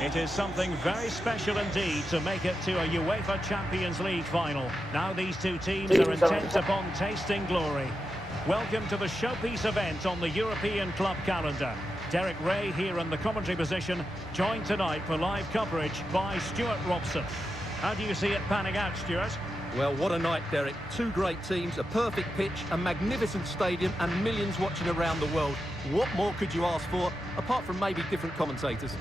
It is something very special indeed to make it to a UEFA Champions League final. Now these two teams are intent upon tasting glory. Welcome to the showpiece event on the European club calendar. Derek Ray here in the commentary position, joined tonight for live coverage by Stuart Robson. How do you see it panning out, Stuart? Well, what a night, Derek. Two great teams, a perfect pitch, a magnificent stadium and millions watching around the world. What more could you ask for, apart from maybe different commentators?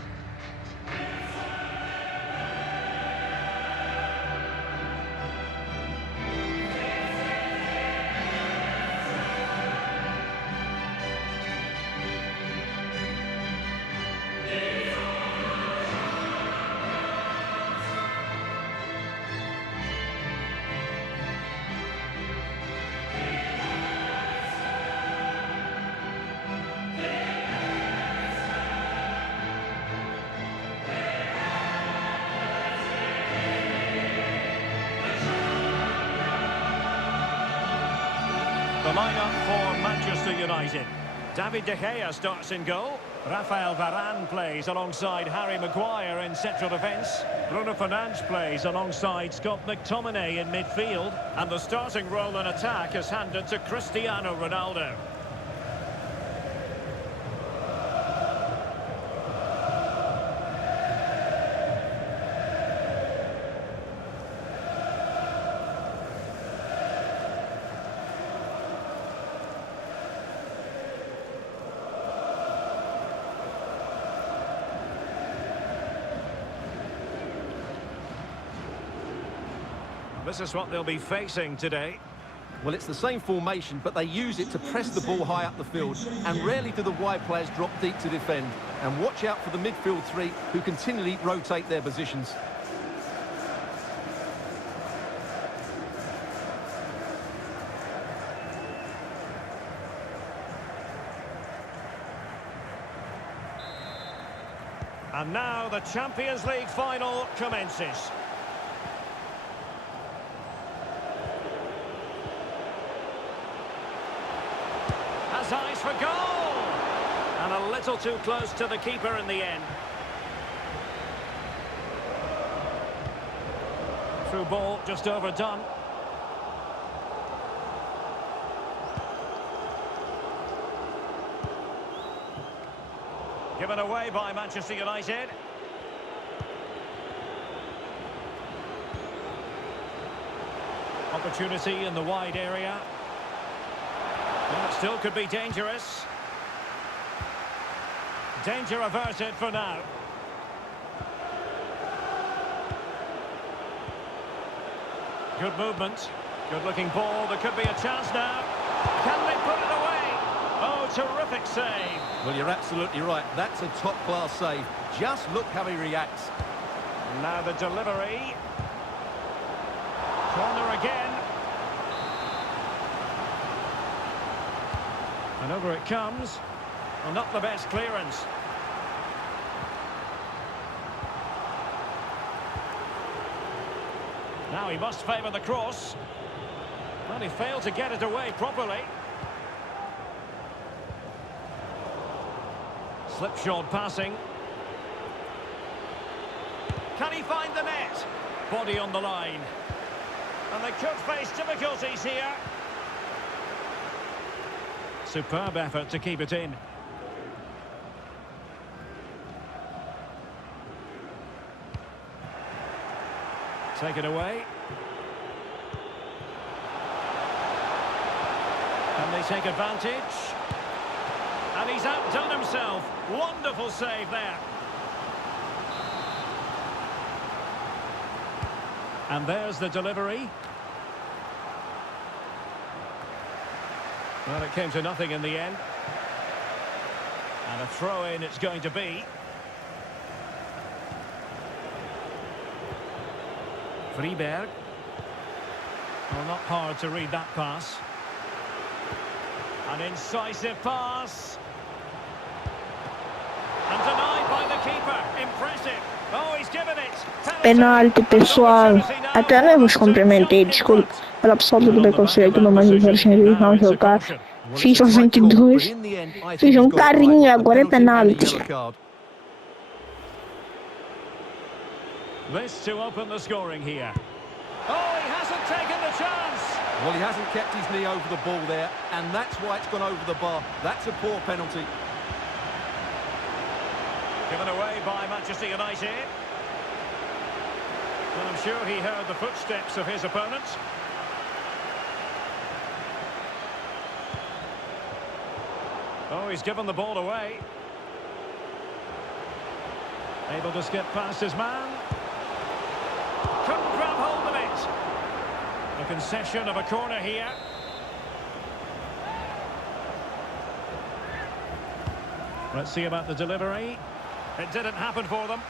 The lineup for Manchester United. David De Gea starts in goal. Rafael Varane plays alongside Harry Maguire in central defence. Bruno Fernandes plays alongside Scott McTominay in midfield. And the starting role in attack is handed to Cristiano Ronaldo. This is what they'll be facing today. Well, it's the same formation, but they use it to press the ball high up the field. And rarely do the wide players drop deep to defend. And watch out for the midfield three, who continually rotate their positions. And now the Champions League final commences. Has eyes for goal! And a little too close to the keeper in the end. Through ball, just overdone. Given away by Manchester United. Opportunity in the wide area. Well, it still could be dangerous. Danger averted for now. Good movement. Good looking ball. There could be a chance now. Can they put it away? Oh, terrific save. Well, you're absolutely right. That's a top-class save. Just look how he reacts. Now the delivery. Corner again. And over it comes. Well, not the best clearance. Now he must favour the cross. Well, he failed to get it away properly. Slipshod passing. Can he find the net? Body on the line. And they could face difficulties here. Superb effort to keep it in. Take it away. Can they take advantage? And he's outdone himself. Wonderful save there. And there's the delivery. Well, it came to nothing in the end. And a throw-in it's going to be. Friberg. Well, not hard to read that pass. An incisive pass. And denied by the keeper. Impressive. Oh, he's given it. Penalty, pessoal. Até leva os cumprimentei, desculpe pela pessoa do preconceito, mas os versinhos vão jogar FIFA 22. Fiz carinho, agora é penalti. This to open the scoring here. Oh, he hasn't taken the chance. Well, he hasn't kept his knee over the ball there, and that's why it's gone over the bar. That's a poor penalty. Given away by Manchester United. And I'm sure he heard the footsteps of his opponent. Oh, he's given the ball away. Able to skip past his man. Couldn't grab hold of it. The concession of a corner here. Let's see about the delivery. It didn't happen for them.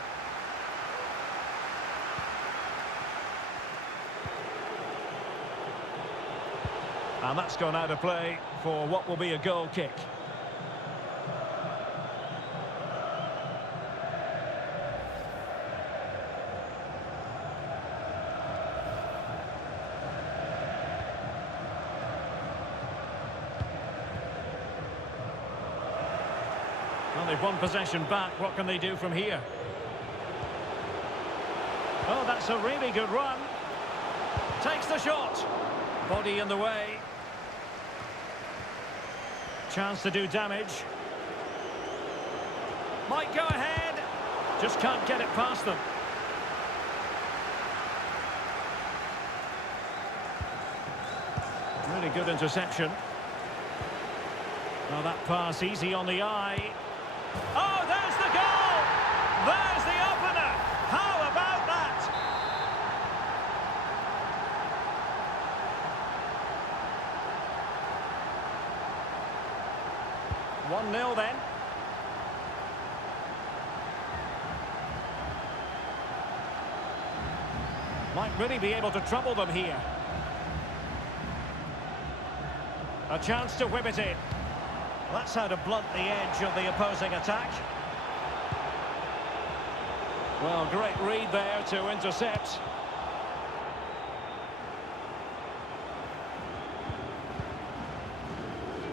And that's gone out of play for what will be a goal kick. Well, they've won possession back. What can they do from here? Oh, that's a really good run. Takes the shot. Body in the way. Chance to do damage. Might go ahead. Just can't get it past them. Really good interception. Oh, that pass easy on the eye. Oh, there's the goal! There's the opener! How about that? 1-0 then. Might really be able to trouble them here. A chance to whip it in. That's how to blunt the edge of the opposing attack. Well, great read there to intercept.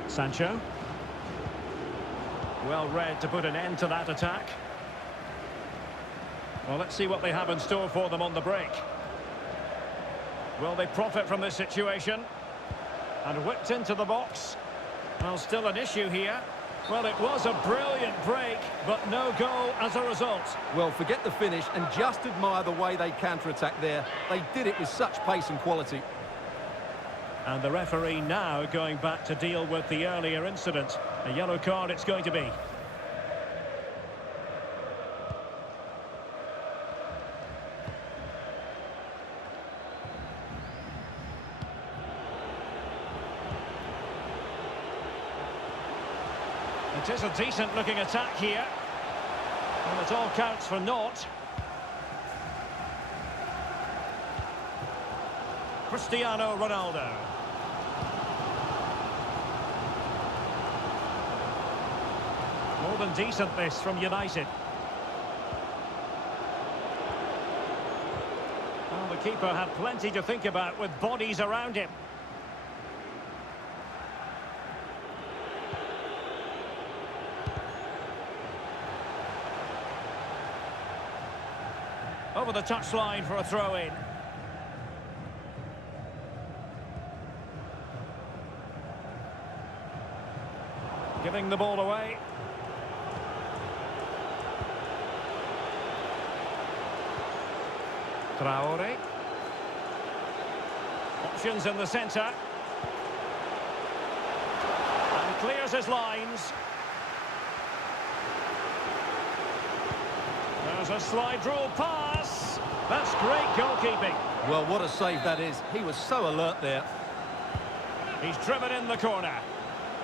Sancho. Well read to put an end to that attack. Well, let's see what they have in store for them on the break. Will they profit from this situation? And whipped into the box. Well, still an issue here. Well, it was a brilliant break, but no goal as a result. Well, forget the finish and just admire the way they counter-attack there. They did it with such pace and quality. And the referee now going back to deal with the earlier incident. A yellow card it's going to be. It is a decent-looking attack here. And it all counts for naught. Cristiano Ronaldo. More than decent, this, from United. Well, the keeper had plenty to think about with bodies around him. Over the touchline for a throw-in. Giving the ball away. Traore. Options in the centre. And clears his lines. There's a slide rule pass. That's great goalkeeping. Well, what a save that is. He was so alert there. He's driven in the corner.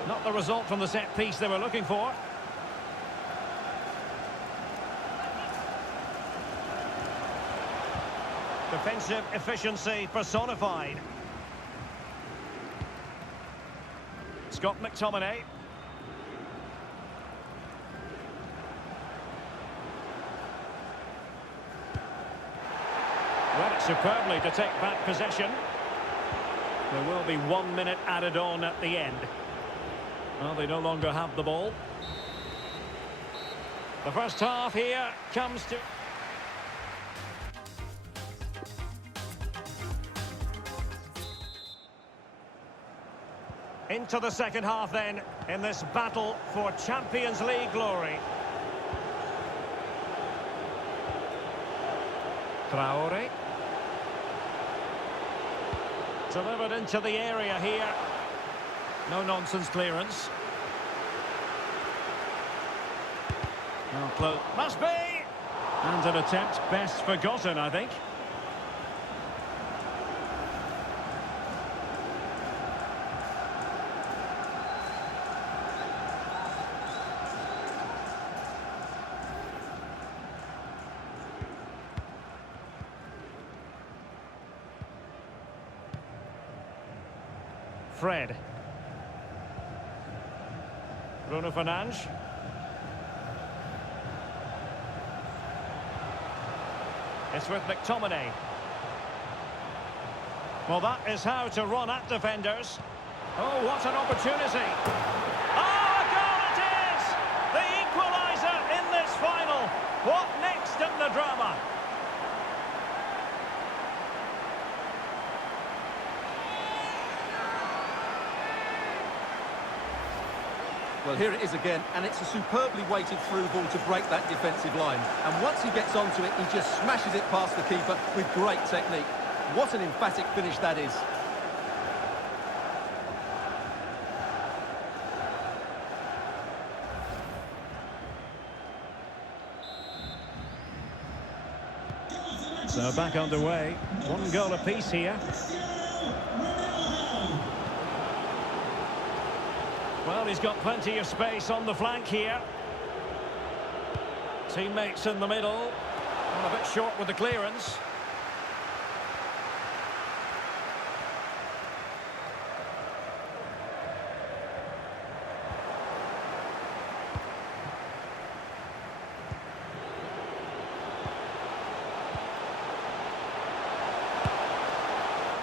Not the result from the set piece they were looking for. Defensive efficiency personified. Scott McTominay. Read it superbly to take back possession. There will be 1 minute added on at the end. Well, they no longer have the ball. The first half here comes to... Into the second half then, in this battle for Champions League glory. Traore. Delivered into the area here. No-nonsense clearance. Well, close. Must be! And an attempt best forgotten, I think. Fred. Bruno Fernandes. It's with McTominay. Well, that is how to run at defenders. Oh, what an opportunity. Oh, a goal it is! The equaliser in this final. What next in the drama? Well, here it is again, and it's a superbly weighted through ball to break that defensive line. And once he gets onto it, he just smashes it past the keeper with great technique. What an emphatic finish that is. So back underway. One goal apiece here. Well, he's got plenty of space on the flank here. Teammates in the middle. Well, a bit short with the clearance.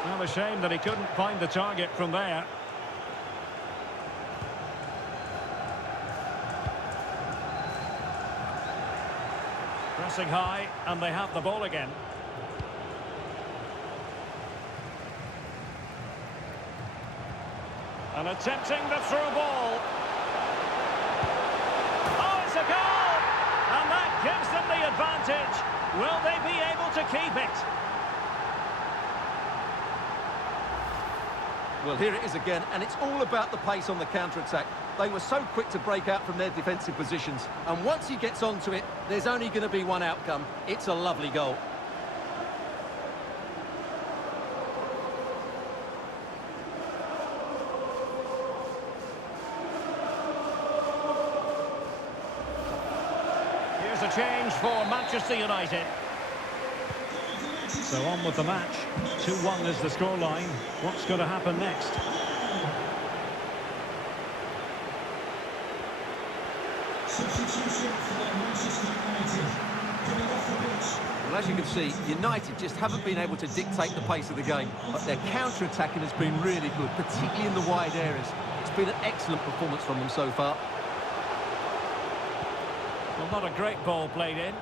Well, a shame that he couldn't find the target from there. Pressing high, and they have the ball again. And attempting the through ball. Oh, it's a goal! And that gives them the advantage. Will they be able to keep it? Well, here it is again, and it's all about the pace on the counter-attack. They were so quick to break out from their defensive positions. And once he gets onto it, there's only going to be one outcome. It's a lovely goal. Here's a change for Manchester United. So on with the match. 2-1 is the scoreline. What's going to happen next? Substitution for Manchester United. Coming off the pitch. Well, as you can see, United just haven't been able to dictate the pace of the game, but their counter-attacking has been really good, particularly in the wide areas. It's been an excellent performance from them so far. Well, not a great ball played in.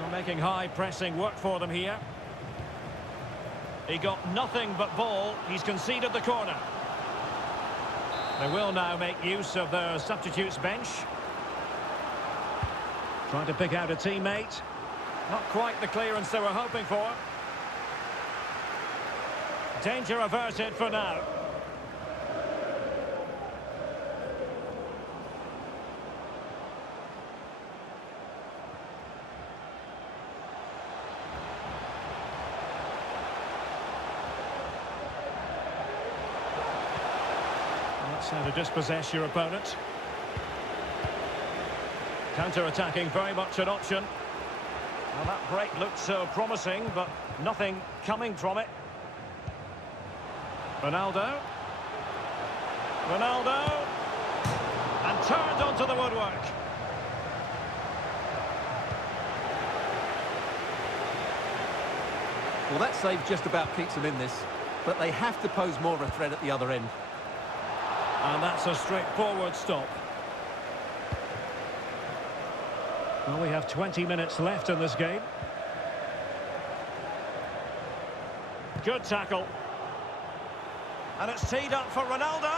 Well, making high pressing work for them here. He got nothing but ball. He's conceded the corner. They will now make use of their substitutes bench. Trying to pick out a teammate. Not quite the clearance they were hoping for. Danger averted for now. That's how to dispossess your opponent. Counter-attacking, very much an option. Well, that break looked so promising, but nothing coming from it. Ronaldo. Ronaldo. And turned onto the woodwork. Well, that save just about keeps them in this, but they have to pose more of a threat at the other end. And that's a straightforward stop. Well, we have 20 minutes left in this game. Good tackle. And it's teed up for Ronaldo.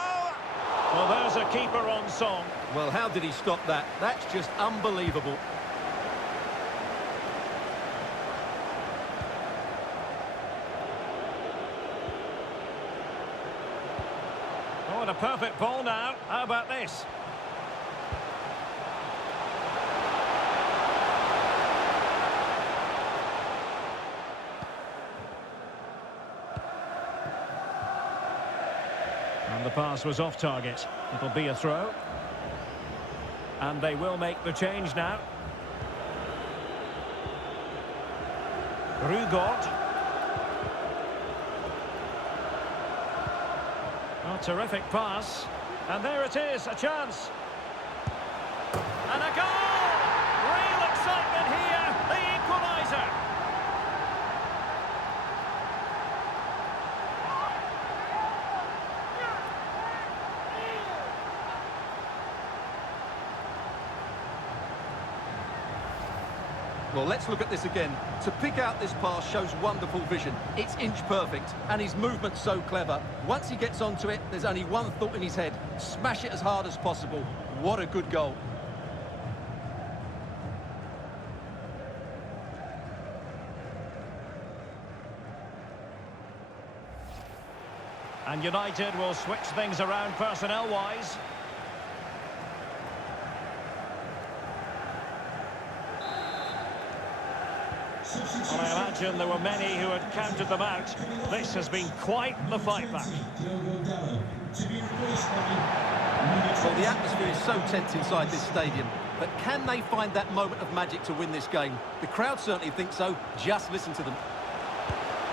Well, there's a keeper on song. Well, how did he stop that? That's just unbelievable. Oh, and a perfect ball now. How about this? And the pass was off target. It'll be a throw. And they will make the change now. Rugord. Oh, terrific pass. And there it is, a chance. And a goal! Real excitement here, the equaliser. Well, let's look at this again. To pick out this pass shows wonderful vision. It's inch perfect, and his movement's so clever. Once he gets onto it, there's only one thought in his head. Smash it as hard as possible. What a good goal. And United will switch things around personnel-wise. Well, I imagine there were many who had counted them out. This has been quite the fight back. Well, the atmosphere is so tense inside this stadium, but can they find that moment of magic to win this game? The crowd certainly think so. Just listen to them.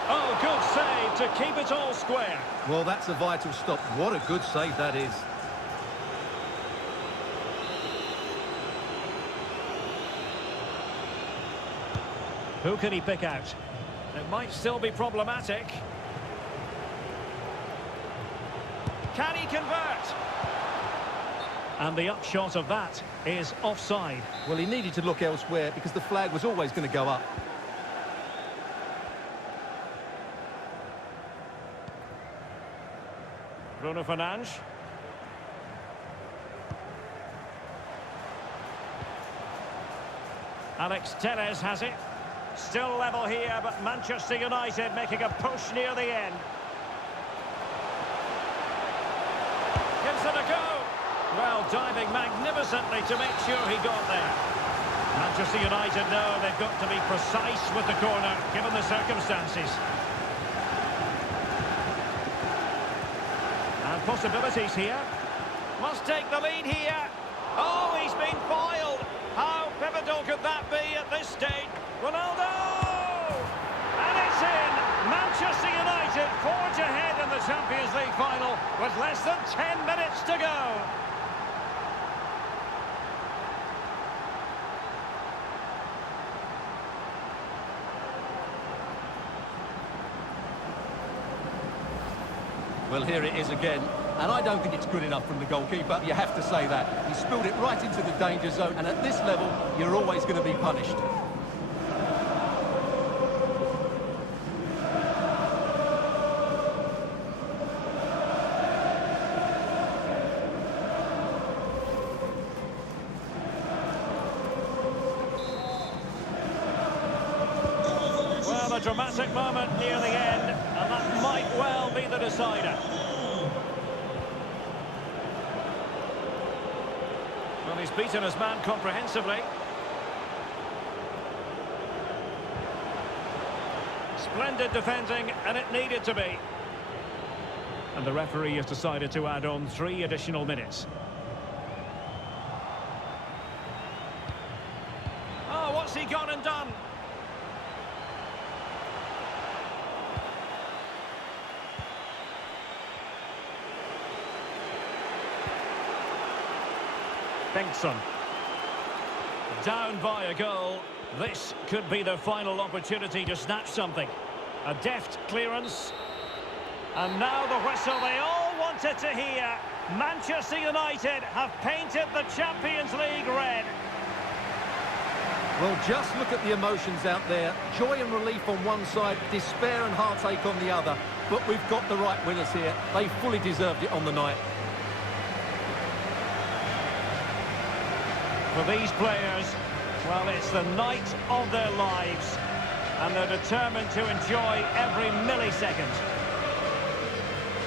Oh, good save to keep it all square. Well, that's a vital stop. What a good save that is. Who can he pick out? It might still be problematic. Can he convert? And the upshot of that is offside. Well, he needed to look elsewhere because the flag was always going to go up. Bruno Fernandes. Alex Telles has it. Still level here, but Manchester United making a push near the end. Gives it a go. Well, diving magnificently to make sure he got there. Manchester United know they've got to be precise with the corner, given the circumstances. And possibilities here. Must take the lead here. Oh, he's been foiled. How pivotal could that be at this stage? Ronaldo! And it's in! Manchester United forge ahead in the Champions League final with less than 10 minutes to go. Well, here it is again. And I don't think it's good enough from the goalkeeper. You have to say that. He spilled it right into the danger zone. And at this level, you're always going to be punished. Well, a dramatic moment near the end, and that might well be the decider. Well, he's beaten his man comprehensively. Splendid defending, and it needed to be. And the referee has decided to add on 3 additional minutes. Oh, what's he gone and done? Bengtsson. Down by a goal. This could be their final opportunity to snatch something. A deft clearance. And now the whistle they all wanted to hear. Manchester United have painted the Champions League red. Well, just look at the emotions out there. Joy and relief on one side, despair and heartache on the other. but we've got the right winners here. They fully deserved it on the night. For these players, well, it's the night of their lives, and they're determined to enjoy every millisecond.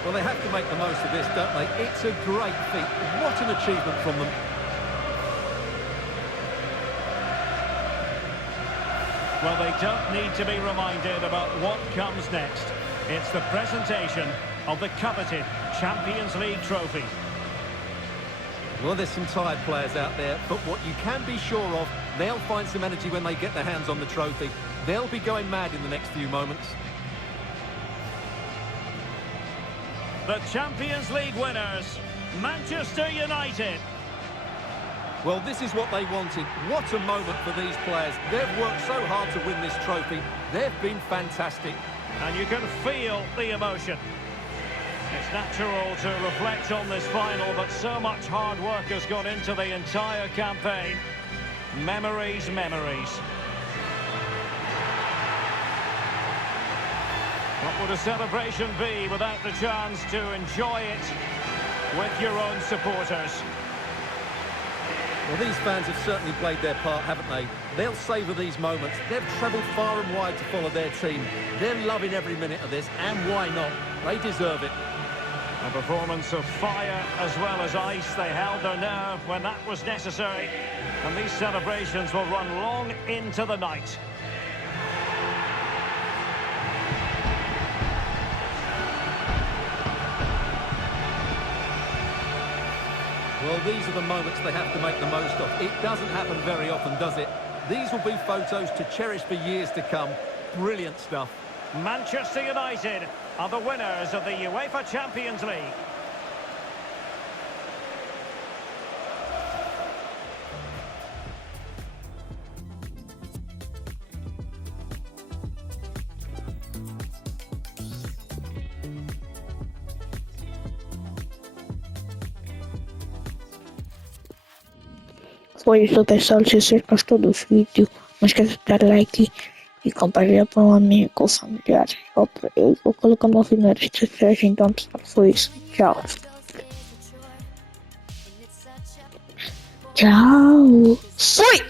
Well, they have to make the most of this, don't they? It's a great feat. What an achievement from them. Well, they don't need to be reminded about what comes next. It's the presentation of the coveted Champions League trophy. Well, there's some tired players out there, but what you can be sure of, they'll find some energy when they get their hands on the trophy. They'll be going mad in the next few moments. The Champions League winners, Manchester United. Well, this is what they wanted. What a moment for these players. They've worked so hard to win this trophy. They've been fantastic. And you can feel the emotion. It's natural to reflect on this final, but so much hard work has gone into the entire campaign. Memories, memories. What would a celebration be without the chance to enjoy it with your own supporters? Well, these fans have certainly played their part, haven't they? They'll savour these moments. They've travelled far and wide to follow their team. They're loving every minute of this, and why not? They deserve it. A performance of fire as well as ice. They held their nerve when that was necessary. And these celebrations will run long into the night. Well, these are the moments they have to make the most of. It doesn't happen very often, does it? These will be photos to cherish for years to come. Brilliant stuff. Manchester United are the winners of the UEFA Champions League. Foi isso, pessoal. Se você gostou do vídeo, não esqueça de dar like e compartilhar para um amigo ou familiar. Eu vou colocar meu vídeo nas redes sociais, então, pessoal, foi isso. Tchau. Tchau. Fui!